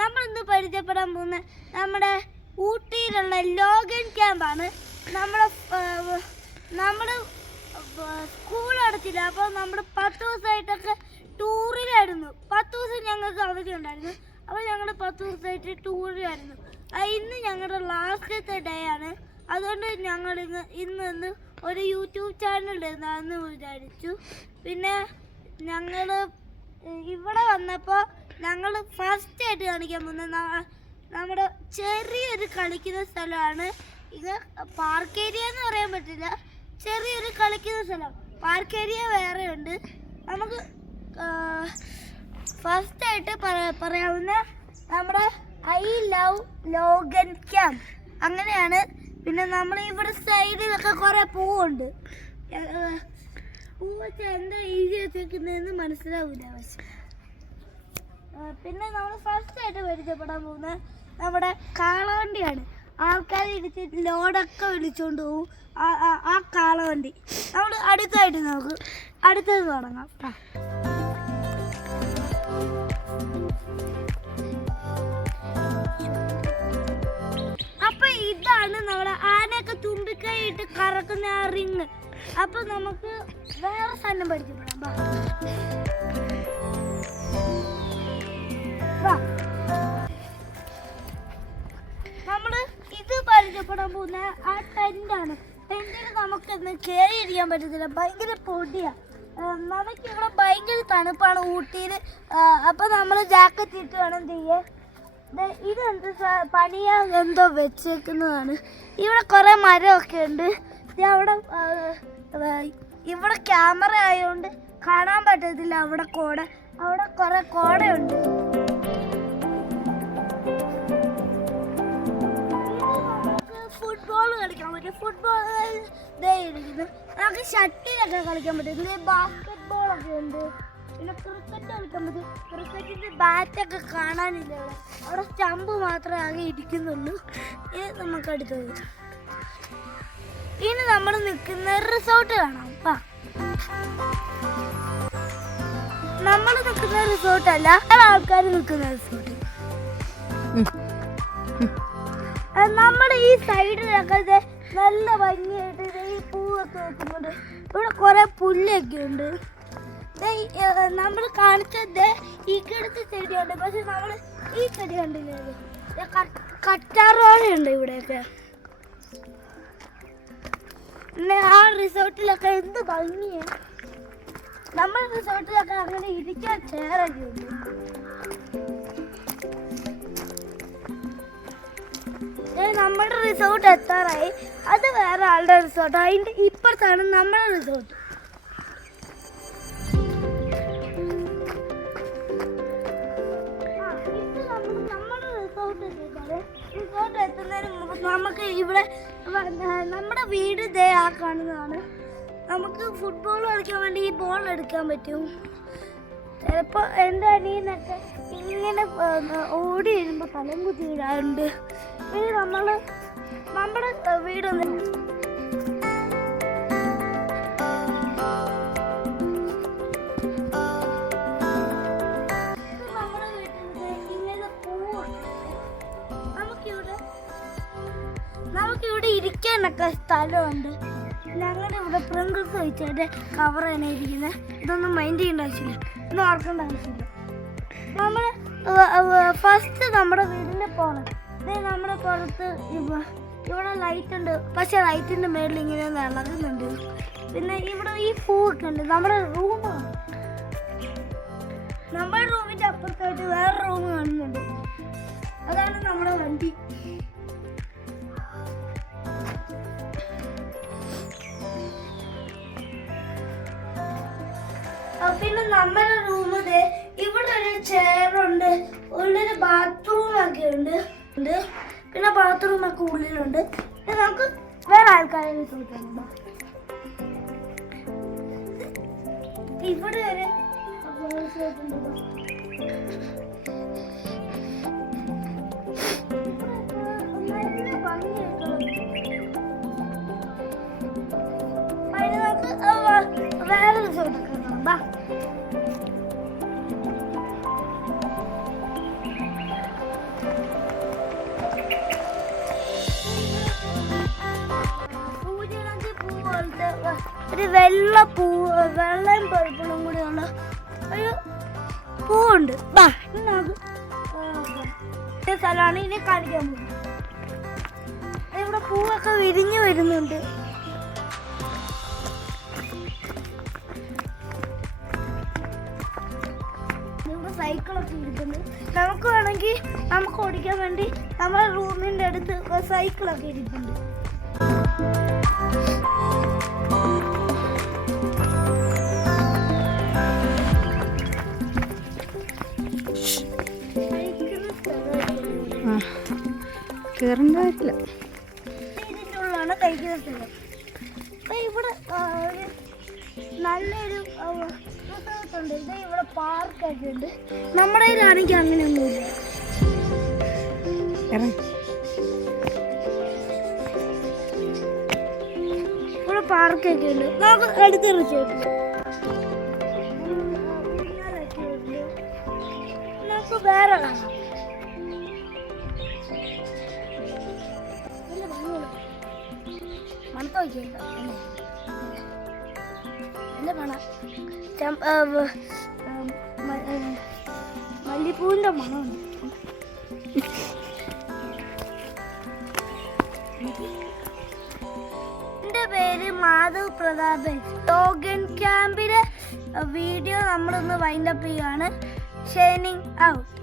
നമ്മളിന്ന് പരിചയപ്പെടാൻ പോകുന്ന നമ്മുടെ ഊട്ടിയിലുള്ള ലോഗൻ ക്യാമ്പാണ്. നമ്മുടെ സ്കൂൾ അടച്ചില്ല, അപ്പോൾ നമ്മൾ 10 ദിവസമായിട്ടൊക്കെ ടൂറിലായിരുന്നു. 10 ദിവസം ഞങ്ങൾക്ക് അവധി ഉണ്ടായിരുന്നു. അപ്പോൾ ഞങ്ങൾ 10 ദിവസമായിട്ട് ടൂറിലായിരുന്നു. ഇന്ന് ഞങ്ങളുടെ ലാസ്റ്റത്തെ ഡേ ആണ്. അതുകൊണ്ട് ഞങ്ങൾ ഇന്ന് ഒരു യൂട്യൂബ് ചാനൽ ഇടുന്നതെന്ന് വിചാരിച്ചു. പിന്നെ ഞങ്ങൾ ഇവിടെ വന്നപ്പോൾ ഞങ്ങൾ ഫസ്റ്റ് ആയിട്ട് കാണിക്കാൻ പോകുന്നത് നമ്മുടെ ചെറിയൊരു കളിക്കുന്ന സ്ഥലമാണ്. ഇത് പാർക്ക് ഏരിയ എന്ന് പറയാൻ പറ്റില്ല, ചെറിയൊരു കളിക്കുന്ന സ്ഥലം. പാർക്ക് ഏരിയ വേറെ ഉണ്ട്. നമുക്ക് ഫസ്റ്റായിട്ട് പറയാവുന്ന നമ്മുടെ ഐ ലവ് ലോഗൻ ക്യാമ്പ് അങ്ങനെയാണ്. പിന്നെ നമ്മൾ ഇവിടെ സൈഡിലൊക്കെ കുറേ പൂവുണ്ട്. പൂവൊക്കെ എന്താ എഴുതി വെച്ചേക്കുന്നതെന്ന് മനസ്സിലാവില്ല. പക്ഷെ പിന്നെ നമ്മൾ ഫസ്റ്റായിട്ട് പരിചയപ്പെടാൻ പോകുന്നത് നമ്മുടെ കാളവണ്ടിയാണ്. ആൾക്കാർ ഇടിച്ചിട്ട് ലോഡൊക്കെ വിളിച്ചുകൊണ്ട് പോകും ആ കാളവണ്ടി. നമ്മൾ അടുത്തത് തുടങ്ങാം. അപ്പൊ ഇതാണ് നമ്മുടെ ആനയൊക്കെ തുമ്പിക്കൈയിട്ട് കറക്കുന്ന ആ റിങ്. അപ്പൊ നമുക്ക് വേറെ സാധനം പരിചയപ്പെടാം. നമ്മള് ഇത് പരിചയപ്പെടാൻ പോകുന്ന ആ ടെന്റാണ്. ടെന്റിൽ നമുക്കൊന്ന് കയറിയിരിക്കാൻ പറ്റത്തില്ല, ഭയങ്കര പൊടിയാ. നമുക്കിവിടെ ഭയങ്കര തണുപ്പാണ് ഊട്ടിയിൽ. അപ്പൊ നമ്മൾ ജാക്കറ്റ് ഇട്ട് വേണം ചെയ്യാൻ. ഇതെന്ത് പണിയാ എന്തോ വെച്ചേക്കുന്നതാണ്. ഇവിടെ കുറെ മരമൊക്കെ ഉണ്ട്. ഇവിടെ ക്യാമറ ആയതുകൊണ്ട് കാണാൻ പറ്റത്തില്ല. അവിടെ കുറെ കോടയുണ്ട്. ഫുട്ബോൾ കളിക്കാൻ പറ്റും. ഫുട്ബോൾ ഇരിക്കുന്നു. നമുക്ക് ഷട്ടിലൊക്കെ കളിക്കാൻ പറ്റും. ബാസ്കറ്റ് ബോളൊക്കെ ഉണ്ട്. പിന്നെ ക്രിക്കറ്റ് കളിക്കാൻ പറ്റും. ക്രിക്കറ്റിന്റെ ബാറ്റൊക്കെ കാണാനില്ല. അവിടെ സ്റ്റമ്പ് മാത്രമേ ആകെ ഇരിക്കുന്നുള്ളൂ. ഇത് നമുക്ക് അടുത്തത്. ഇനി നമ്മൾ നിൽക്കുന്ന റിസോർട്ട് കാണാം. നമ്മൾ നിൽക്കുന്ന റിസോർട്ടല്ല, ആൾക്കാർ നിൽക്കുന്ന റിസോർട്ട്. നമ്മുടെ ഈ സൈഡിലൊക്കെ നല്ല ഭംഗിയായിട്ട് ഈ പൂവൊക്കെ വെക്കുന്നുണ്ട്. ഇവിടെ കുറെ പുല്ലൊക്കെ ഉണ്ട്. നമ്മൾ കാണിച്ചത് ഈ കിടത്ത ചെടിയുണ്ട്. പക്ഷെ നമ്മൾ ഈ ചെടി കണ്ടില്ലേ, കറ്റാർവാഴയുണ്ട് ഇവിടെയൊക്കെ. പിന്നെ ആ റിസോർട്ടിലൊക്കെ എന്ത് ഭംഗിയാണ്. നമ്മുടെ റിസോർട്ടിലൊക്കെ അങ്ങനെ ഇരിക്കാൻ ചേറൊക്കെ ഉണ്ട്. നമ്മുടെ റിസോർട്ട് എത്താറായി. അത് വേറെ ആളുടെ റിസോർട്ട്. അതിൻ്റെ ഇപ്പുറത്താണ് നമ്മുടെ റിസോർട്ട്. നമ്മുടെ റിസോർട്ട് എത്തുന്നതിന് മുമ്പ് നമുക്ക് ഇവിടെ നമ്മുടെ വീട് ആ കാണുന്നതാണ്. നമുക്ക് ഫുട്ബോൾ കളിക്കാൻ വേണ്ടി ഈ ബോൾ എടുക്കാൻ പറ്റും. ചിലപ്പോൾ എൻ്റെ അനിയനൊക്കെ ഇങ്ങനെ ഓടി വരുമ്പോൾ തലം കുത്തി വിടാറുണ്ട്. പിന്നെ നമ്മുടെ വീടൊന്ന് നമ്മുടെ വീട്ടിൽ ഇങ്ങനെ പൂവുണ്ട്. നമുക്കിവിടെ ഇരിക്കാനൊക്കെ സ്ഥലമുണ്ട്. ഞങ്ങളുടെ ഇവിടെ പ്രിങ്കിൾസ് വെച്ചിട്ട് കവർ തന്നെ ഇരിക്കുന്നത്. ഇതൊന്നും മൈൻഡ് ചെയ്യേണ്ട ആവശ്യമില്ല, ഇതൊന്നും ഓർക്കേണ്ട ആവശ്യമില്ല. നമ്മൾ ഫസ്റ്റ് നമ്മുടെ വീടിൻ്റെ പുറത്ത്, നമ്മുടെ പുറത്ത് ഇവിടെ ലൈറ്റ് ഉണ്ട്. പക്ഷെ ലൈറ്റിൻ്റെ മേളിൽ ഇങ്ങനെ ഇളകുന്നുണ്ട്. പിന്നെ ഇവിടെ ഈ പൂവൊക്കെ ഉണ്ട്. നമ്മുടെ റൂമിൻ്റെ അപ്പുറത്തായിട്ട് വേറെ റൂം കാണുന്നുണ്ട്. അതാണ് നമ്മുടെ വണ്ടി. പിന്നെ നമ്മുടെ റൂമിൽ ഇവിടെ ഒരു ചെയറുണ്ട്. ഉള്ളിൽ ബാത്റൂമൊക്കെ ഉണ്ട്. പിന്നെ ബാത്റൂമൊക്കെ ഉള്ളിലുണ്ട്. നമുക്ക് വേറെ ആൾക്കാരെ ചോദിക്കാം. ഇവിടെ ഒരു നല്ല ഭംഗിയായിട്ടുള്ള നമുക്ക് വേറെ റിസോർട്ടൊക്കെ കാണാം. ഒരു വെള്ളയും പഴുപ്പും കൂടിയുള്ള ഒരു പൂവുണ്ട്. സ്ഥലമാണ് ഇനി കാണിക്കാൻ പോകുന്നത്. ഇവിടെ പൂവൊക്കെ വിരിഞ്ഞു വരുന്നുണ്ട്. ഇവിടെ സൈക്കിളൊക്കെ ഇരിക്കുന്നു. നമുക്ക് വേണമെങ്കിൽ നമുക്ക് ഓടിക്കാൻ വേണ്ടി നമ്മുടെ റൂമിൻ്റെ അടുത്ത് സൈക്കിളൊക്കെ ഇരിക്കുന്നുണ്ട്. കേറണ്ടായിട്ടില്ല. ഇതിൻ്റെ ഉള്ളിലാണ് കഴിക്കുന്ന സ്ഥലം. അപ്പം ഇവിടെ നല്ലൊരു റിസോർട്ടുണ്ട്. ഇത് ഇവിടെ പാർക്കൊക്കെ ഉണ്ട്. നമ്മുടെ കയ്യിലാണെങ്കിൽ അങ്ങനെയൊന്നുമില്ല. ഇവിടെ പാർക്കൊക്കെ ഉണ്ട്. നമുക്ക് അടുത്ത റിസോർട്ട് നമുക്ക് വേറെ കാണാം. മണത്ത് നോക്കിയല്ല മണം, മല്ലിപ്പൂവിൻ്റെ മണമുണ്ട്. എൻ്റെ പേര് മാധവ് പ്രതാപൻ. ലോഗൻ ക്യാമ്പിലെ വീഡിയോ നമ്മളൊന്ന് വൈൻഡപ്പ് ചെയ്യുകയാണ്. Shining out.